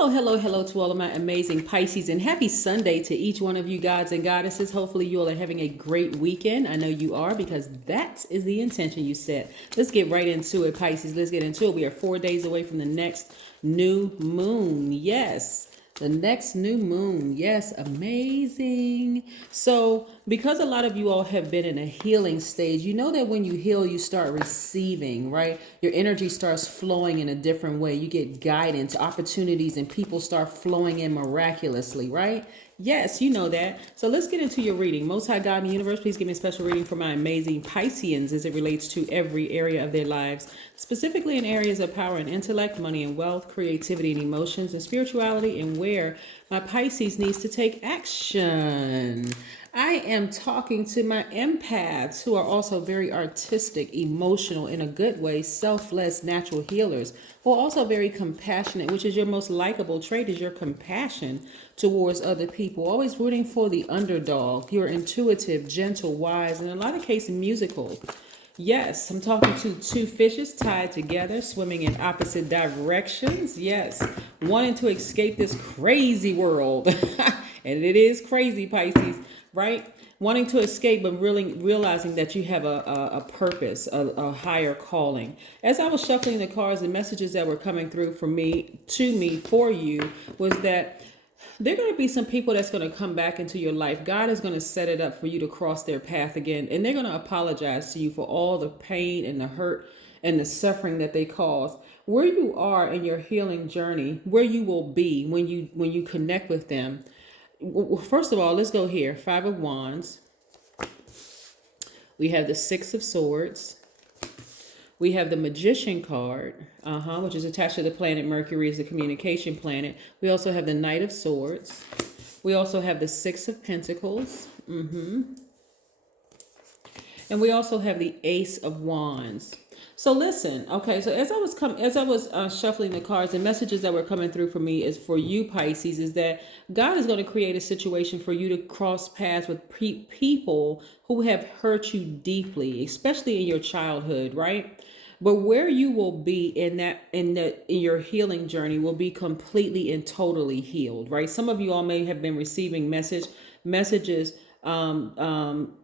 Hello to all of my amazing Pisces, and happy Sunday to each one of you gods and goddesses. Hopefully you all are having a great weekend. I know you are, because that is the intention you set. Let's get right into it, Pisces. Let's get into it. We are 4 days away from the next new moon. Yes. The next new moon. Yes, amazing. So, because a lot of you all have been in a healing stage, you know that when you heal, you start receiving, right? Your energy starts flowing in a different way. You get guidance, opportunities, and people start flowing in miraculously, right? Yes, you know that. So let's get into your reading. Most High God in the universe, please give me a special reading for my amazing Pisceans as it relates to every area of their lives, specifically in areas of power and intellect, money and wealth, creativity and emotions, and spirituality, and where my Pisces needs to take action. I am talking to my empaths who are also very artistic, emotional in a good way, selfless, natural healers, who are also very compassionate, which is your most likable trait, is your compassion towards other people, always rooting for the underdog. You're intuitive, gentle, wise, and in a lot of cases musical. Yes, I'm talking to two fishes tied together, swimming in opposite directions. Yes, wanting to escape this crazy world. And it is crazy, Pisces, right? Wanting to escape, but really realizing that you have a purpose, a higher calling. As I was shuffling the cards, the messages that were coming through for me, to me, for you, was that there are going to be some people that's going to come back into your life. God is going to set it up for you to cross their path again. And they're going to apologize to you for all the pain and the hurt and the suffering that they caused. Where you are in your healing journey, where you will be when you connect with them. Well, first of all, let's go here. 5 of Wands. We have the 6 of Swords. We have the Magician card, which is attached to the planet Mercury, is the communication planet. We also have the Knight of Swords. We also have the 6 of Pentacles. And we also have the Ace of Wands. So listen, okay, so as I was shuffling the cards, the messages that were coming through for me is for you, Pisces, is that God is going to create a situation for you to cross paths with people who have hurt you deeply, especially in your childhood, right? But where you will be in your healing journey will be completely and totally healed, right? Some of you all may have been receiving messages,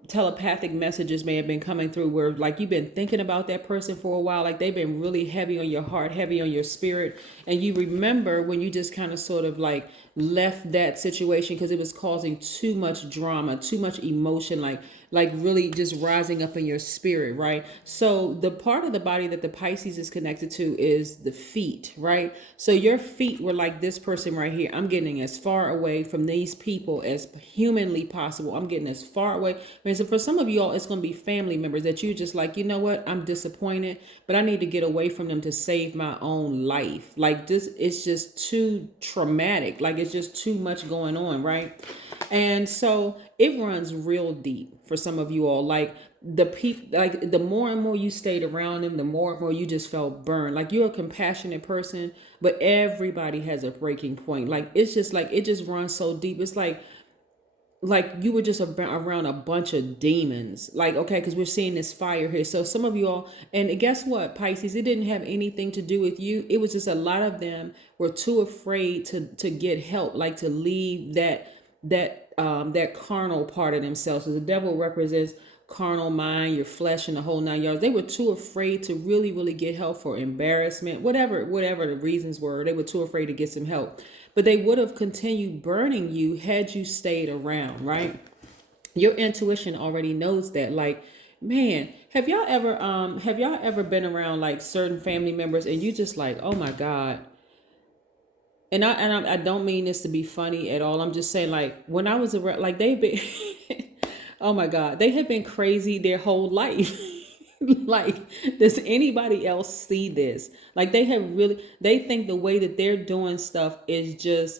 telepathic messages may have been coming through where, like, you've been thinking about that person for a while, like they've been really heavy on your heart, heavy on your spirit, and you remember when you just kind of sort of like left that situation because it was causing too much drama, too much emotion, like really just rising up in your spirit, right? So the part of the body that the Pisces is connected to is the feet, right? So your feet were like this person right here. I'm getting as far away from these people as humanly possible. I'm getting as far away. I mean, so for some of you all, it's going to be family members that you just like, you know what? I'm disappointed, but I need to get away from them to save my own life. Like this, it's just too traumatic. Like it's just too much going on, right? And so it runs real deep for some of you all. Like the people, like the more and more you stayed around them, the more and more you just felt burned. Like you're a compassionate person, but everybody has a breaking point. Like it's just like it just runs so deep. It's like you were just around a bunch of demons. Like, okay, because we're seeing this fire here. So some of you all, and guess what, Pisces, it didn't have anything to do with you. It was just a lot of them were too afraid to get help, like to leave that carnal part of themselves. So the devil represents carnal mind, your flesh, and the whole 9 yards. They were too afraid to really get help, for embarrassment, whatever the reasons were. They were too afraid to get some help. But they would have continued burning you had you stayed around, right? Your intuition already knows that. Like, man, have y'all ever been around like certain family members and you just like, oh my God. And I don't mean this to be funny at all. I'm just saying, like, when I was around, like they've been oh my God, they have been crazy their whole life. Like, does anybody else see this? Like, they think the way that they're doing stuff is just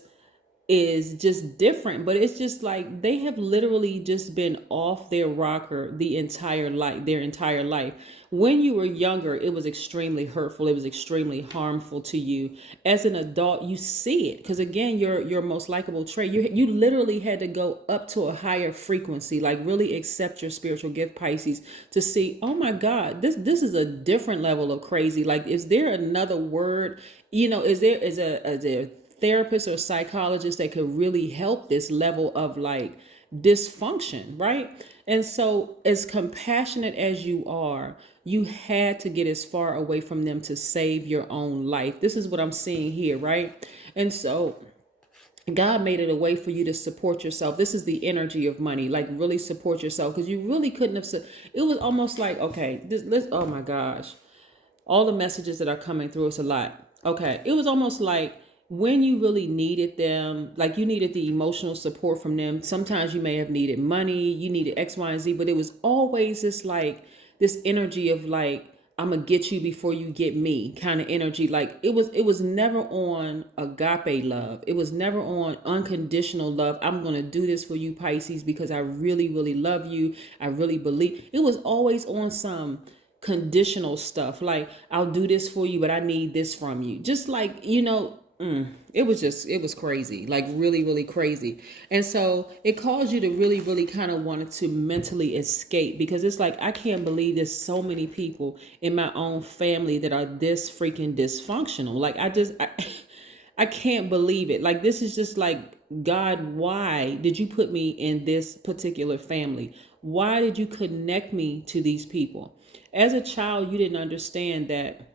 different, but it's just like they have literally just been off their rocker their entire life. When you were younger, it was extremely hurtful. It was extremely harmful to you. As an adult, you see it because, again, your most likable trait, you literally had to go up to a higher frequency, like really accept your spiritual gift, Pisces, to see, oh my God, this is a different level of crazy. Like, is there another word? Is there therapists or psychologists that could really help this level of like dysfunction, right? And so, as compassionate as you are, you had to get as far away from them to save your own life. This is what I'm seeing here, right? And so, God made it a way for you to support yourself. This is the energy of money, like really support yourself, because you really couldn't have. It was almost like, okay, oh my gosh, all the messages that are coming through, it's a lot. Okay, it was almost like when you really needed them, like you needed the emotional support from them. Sometimes you may have needed money, you needed X, Y, and Z, but it was always this like this energy of like, I'm gonna get you before you get me kind of energy. Like it was never on agape love. It was never on unconditional love. I'm gonna do this for you, Pisces, because I really, really love you. I really believe. It was always on some conditional stuff, like I'll do this for you, but I need this from you. Just like, it was crazy, like really, really crazy. And so it caused you to really, really kind of wanted to mentally escape, because it's like, I can't believe there's so many people in my own family that are this freaking dysfunctional. Like I can't believe it. Like, this is just like, God, why did you put me in this particular family? Why did you connect me to these people? As a child, you didn't understand that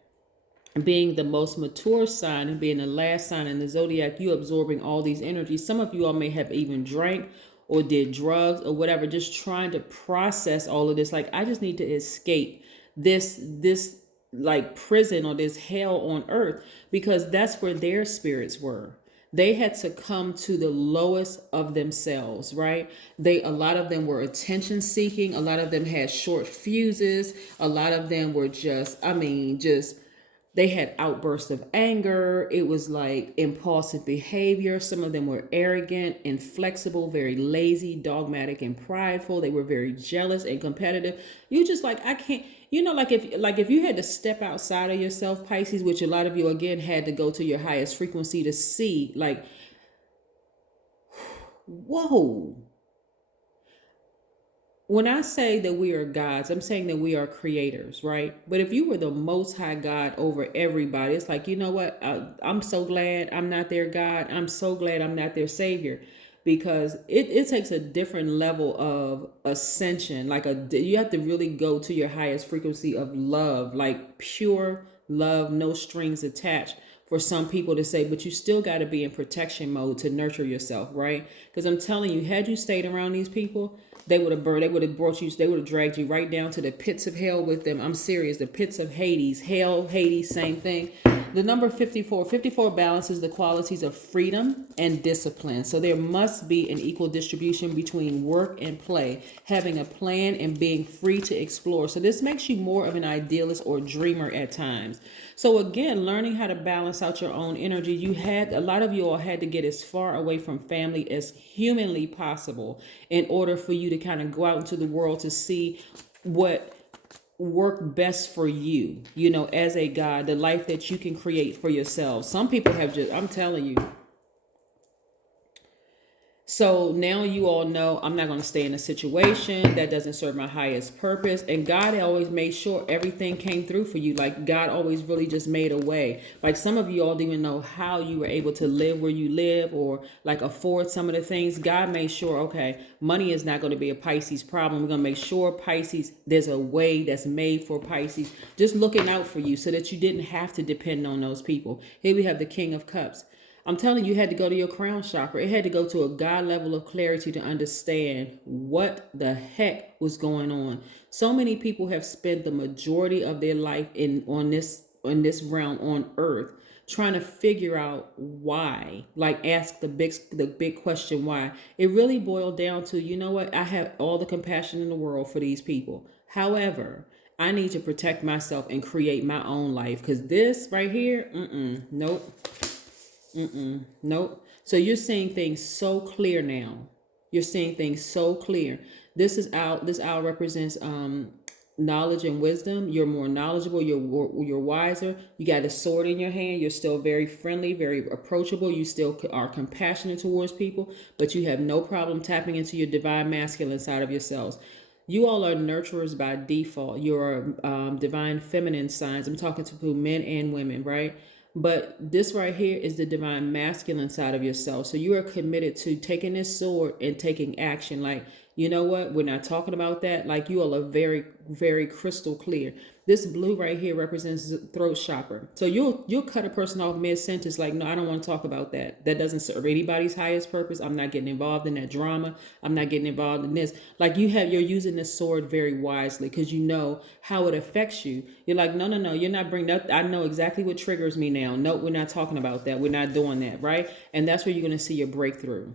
being the most mature sign and being the last sign in the zodiac, you absorbing all these energies. Some of you all may have even drank or did drugs or whatever, just trying to process all of this. Like, I just need to escape this like prison or this hell on earth, because that's where their spirits were. They had to come to the lowest of themselves, right? A lot of them were attention seeking. A lot of them had short fuses. A lot of them were they had outbursts of anger. It was like impulsive behavior. Some of them were arrogant, inflexible, very lazy, dogmatic, and prideful. They were very jealous and competitive. You just like, I can't, like if you had to step outside of yourself, Pisces, which a lot of you again had to go to your highest frequency to see, like, whoa. When I say that we are gods, I'm saying that we are creators, right? But if you were the most high God over everybody, it's like, you know what? I'm so glad I'm not their God. I'm so glad I'm not their savior, because it takes a different level of ascension. You have to really go to your highest frequency of love, like pure love, no strings attached, for some people to say, but you still got to be in protection mode to nurture yourself, right? Because I'm telling you, had you stayed around these people, they would have brought you, they would have dragged you right down to the pits of hell with them. I'm serious. The pits of Hades, hell, Hades, same thing. The number 54. 54 balances the qualities of freedom and discipline. So there must be an equal distribution between work and play, having a plan and being free to explore. So this makes you more of an idealist or dreamer at times. So again, learning how to balance out your own energy, a lot of you all had to get as far away from family as humanly possible in order for you to kind of go out into the world to see what work best for you, as a God, the life that you can create for yourself. Some people have I'm telling you. So now you all know I'm not going to stay in a situation that doesn't serve my highest purpose. And God always made sure everything came through for you. Like, God always really just made a way. Like, some of you all didn't even know how you were able to live where you live, or like afford some of the things. God made sure, okay, money is not going to be a Pisces problem. We're going to make sure, Pisces, there's a way that's made for Pisces, just looking out for you so that you didn't have to depend on those people. Here we have the King of Cups. I'm telling you, you had to go to your crown chakra. It had to go to a God level of clarity to understand what the heck was going on. So many people have spent the majority of their life on this realm on earth, trying to figure out why. Like, ask the big question, why. It really boiled down to, you know what? I have all the compassion in the world for these people. However, I need to protect myself and create my own life, because this right here, nope. Nope. So you're seeing things so clear now. You're seeing things so clear. This owl represents knowledge and wisdom. You're more knowledgeable. You're wiser. You got a sword in your hand. You're still very friendly, very approachable. You still are compassionate towards people, but you have no problem tapping into your divine masculine side of yourselves. You all are nurturers by default. You're divine feminine signs. I'm talking to men and women, right? But this right here is the divine masculine side of yourself. So you are committed to taking this sword and taking action. Like, you know what? We're not talking about that. Like, you all are very, very crystal clear. This blue right here represents the throat chakra. So you'll cut a person off mid sentence, like, no, I don't want to talk about that. That doesn't serve anybody's highest purpose. I'm not getting involved in that drama. I'm not getting involved in this. Like, you're using this sword very wisely because you know how it affects you. You're like, no, no, no, you're not bringing that. I know exactly what triggers me now. No, we're not talking about that. We're not doing that, right? And that's where you're going to see your breakthrough.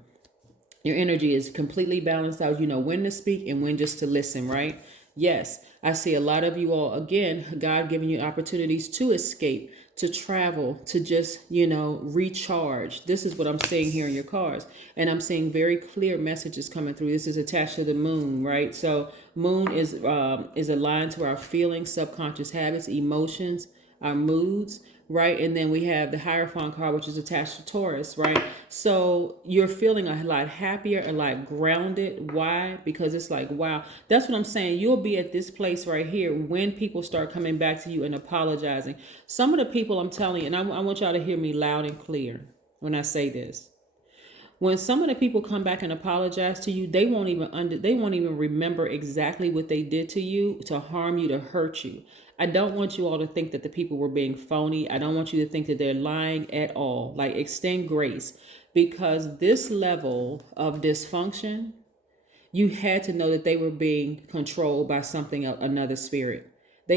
Your energy is completely balanced out. You know when to speak and when just to listen, right? Yes, I see a lot of you all, again, God giving you opportunities to escape, to travel, to just, recharge. This is what I'm seeing here in your cards. And I'm seeing very clear messages coming through. This is attached to the moon, right? So moon is aligned to our feelings, subconscious habits, emotions, our moods, right? And then we have the Hierophant card, which is attached to Taurus, right? So you're feeling a lot happier, a lot grounded. Why? Because it's like, wow, that's what I'm saying. You'll be at this place right here when people start coming back to you and apologizing. Some of the people, I'm telling you, and I want y'all to hear me loud and clear when I say this. When some of the people come back and apologize to you, they won't even remember exactly what they did to you to harm you, to hurt you. I don't want you all to think that the people were being phony. I don't want you to think that they're lying at all. Like, extend grace, because this level of dysfunction, you had to know that they were being controlled by something, another spirit.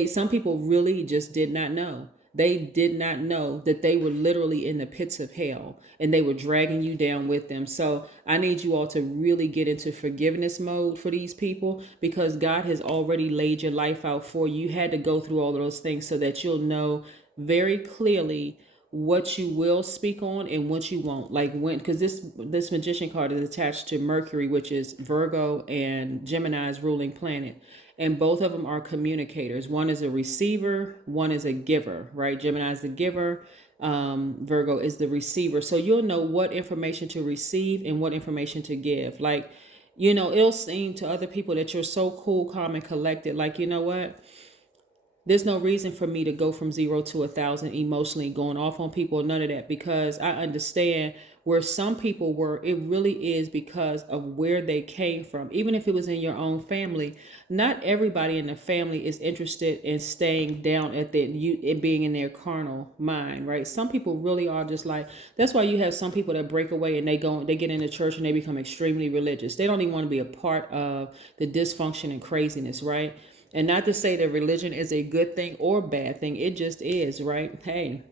Some people really just did not know. They did not know that they were literally in the pits of hell and they were dragging you down with them. So I need you all to really get into forgiveness mode for these people, because God has already laid your life out for you. You had to go through all of those things so that you'll know very clearly what you will speak on and what you won't. Like, when, because this magician card is attached to Mercury, which is Virgo and Gemini's ruling planet. And both of them are communicators. One is a receiver, one is a giver, right? Gemini is the giver, Virgo is the receiver. So you'll know what information to receive and what information to give. Like, it'll seem to other people that you're so cool, calm, and collected. Like, you know what? There's no reason for me to go from 0 to 1,000 emotionally, going off on people, none of that, because I understand where some people were. It really is because of where they came from. Even if it was in your own family, not everybody in the family is interested in staying down at it being in their carnal mind, right? Some people really are just like, that's why you have some people that break away and they get into church and they become extremely religious. They don't even want to be a part of the dysfunction and craziness, right? And not to say that religion is a good thing or bad thing. It just is, right? Hey,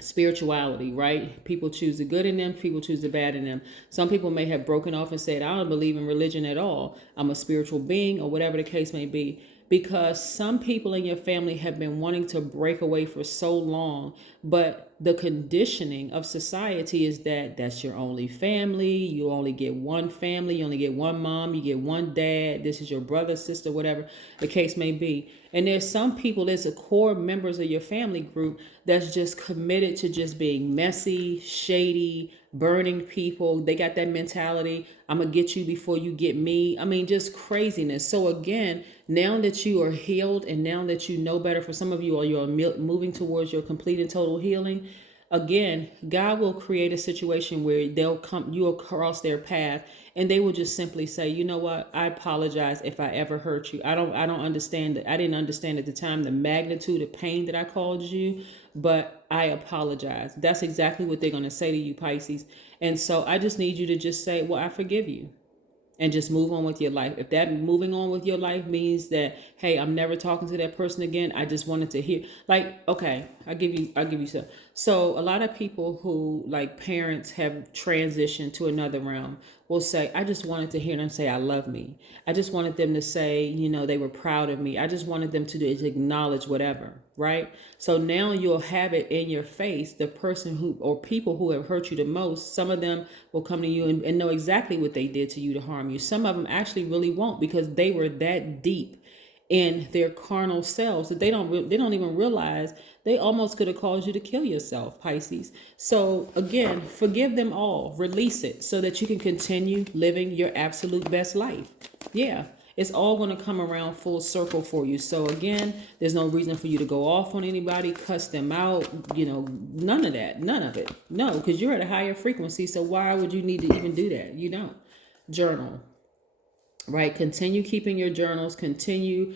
spirituality, right? People choose the good in them. People choose the bad in them. Some people may have broken off and said, I don't believe in religion at all. I'm a spiritual being, or whatever the case may be. Because some people in your family have been wanting to break away for so long, but the conditioning of society is that that's your only family. You only get one family. You only get one mom. You get one dad. This is your brother, sister, whatever the case may be. And there's some people, there's a core members of your family group that's just committed to just being messy, shady, burning people. They got that mentality, I'm going to get you before you get me. I mean, just craziness. So again, now that you are healed and now that you know better, for some of you, or you're moving towards your complete and total healing, again, God will create a situation where you'll cross their path and they will just simply say, you know what? I apologize if I ever hurt you. I don't understand that. I didn't understand at the time the magnitude of pain that I caused you, but I apologize. That's exactly what they're going to say to you, Pisces. And so I just need you to just say, well, I forgive you. And just move on with your life. If that moving on with your life means that, hey, I'm never talking to that person again, I just wanted to hear, like, okay, I'll give you some. So a lot of people who, like, parents have transitioned to another realm will say, I just wanted to hear them say, I love me. I just wanted them to say, they were proud of me. I just wanted them to acknowledge whatever, right? So now you'll have it in your face, the person who, or people who have hurt you the most. Some of them will come to you and know exactly what they did to you to harm you. Some of them actually really won't, because they were that deep in their carnal selves that they don't even realize they almost could have caused you to kill yourself, Pisces. So again, forgive them all, release it so that you can continue living your absolute best life. Yeah. It's all going to come around full circle for you. So again, there's no reason for you to go off on anybody, cuss them out, none of that, none of it. No, because you're at a higher frequency. So why would you need to even do that? You don't. Journal, right? Continue keeping your journals, continue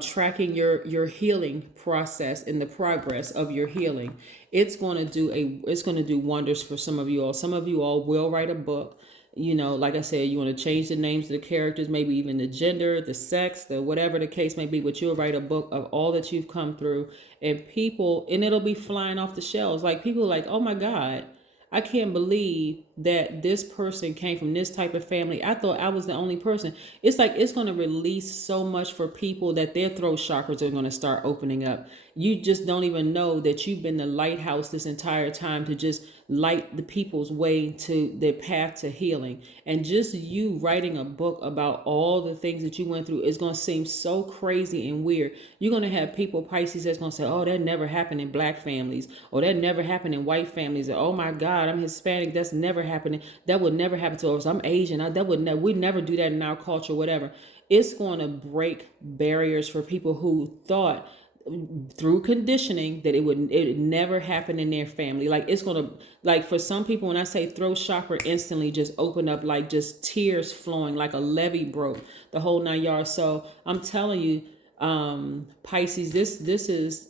tracking your healing process and the progress of your healing. It's going to do wonders for some of you all. Some of you all will write a book. Like I said, you want to change the names of the characters, maybe even the gender, the sex, the whatever the case may be, but you'll write a book of all that you've come through, and it'll be flying off the shelves. Like, people are like, oh my God, I can't believe that this person came from this type of family. I thought I was the only person. It's like, it's going to release so much for people that their throat chakras are going to start opening up. You just don't even know that you've been the lighthouse this entire time to just light the people's way to their path to healing. And just you writing a book about all the things that you went through is going to seem so crazy and weird. You're going to have people, Pisces, that's going to say, oh, that never happened in black families, or that never happened in white families, or oh my God, I'm Hispanic, that's never happening. That would never happen to us. I'm Asian. We never do that in our culture, whatever. It's going to break barriers for people who thought through conditioning that it never happened in their family. Like, it's going to, like, for some people, when I say throat chakra, instantly just open up, like just tears flowing, like a levee broke, the whole 9 yards. So I'm telling you, Pisces, this is,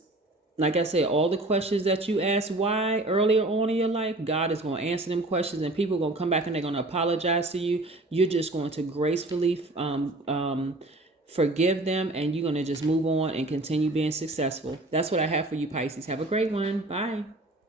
like I said, all the questions that you asked why earlier on in your life, God is going to answer them questions, and people are going to come back and they're going to apologize to you. You're just going to gracefully forgive them, and you're going to just move on and continue being successful. That's what I have for you, Pisces. Have a great one. Bye.